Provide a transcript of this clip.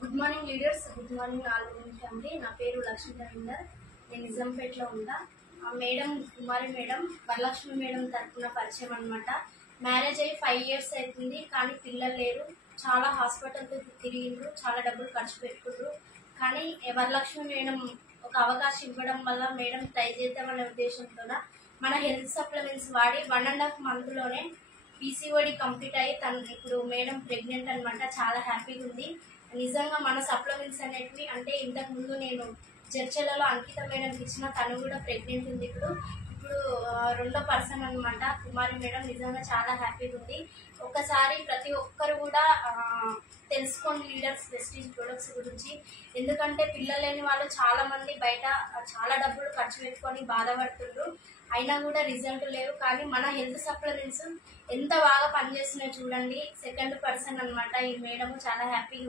Good morning leaders, good morning all family. నా పేరు లక్ష్మీ రవీందర్. నేను నిజాంపేటలో ఉంటా. మేడం కుమారి మేడం వరలక్ష్మి మేడం తరఫున పరిచయం అనమాట. మ్యారేజ్ అయ్యి 5 years అవుతుంది, కానీ పిల్లలు లేరు. చాలా హాస్పిటల్తో తిరిగిండ్రు, చాలా డబ్బులు ఖర్చు పెట్టుకుండ్రు. కానీ వరలక్ష్మి మేడం ఒక అవకాశం ఇవ్వడం వల్ల మేడం ట్రై చేద్దామనే ఉద్దేశంతో మన హెల్త్ సప్లిమెంట్స్ వాడి 1.5 monthలోనే పీసీఓడి కంప్లీట్ అయ్యి తను ఇప్పుడు మేడం ప్రెగ్నెంట్ అనమాట. చాలా హ్యాపీగా ఉంది. నిజంగా మన సప్లిమెంట్స్ అనేటివి అంటే ఇంతకు ముందు నేను చర్చలలో అంకిత మేడంకి ఇచ్చిన, తను కూడా ప్రెగ్నెంట్ ఉంది. ఇప్పుడు రెండో పర్సన్ అనమాట కుమారి మేడం. నిజంగా చాలా హ్యాపీగా ఉంది. ఒకసారి ప్రతి ఒక్కరు కూడా తెలుసుకోండి లీడర్స్ వెస్టీజ్ ప్రొడక్ట్స్ గురించి. ఎందుకంటే పిల్లలు లేని వాళ్ళు చాలా మంది బయట చాలా డబ్బులు ఖర్చు పెట్టుకొని బాధపడుతుండ్రు, అయినా కూడా రిజల్ట్ లేవు. కానీ మన హెల్త్ సప్లిమెంట్స్ ఎంత బాగా పనిచేస్తున్నాయో చూడండి. సెకండ్ పర్సన్ అనమాట ఈ మేడం. చాలా హ్యాపీగా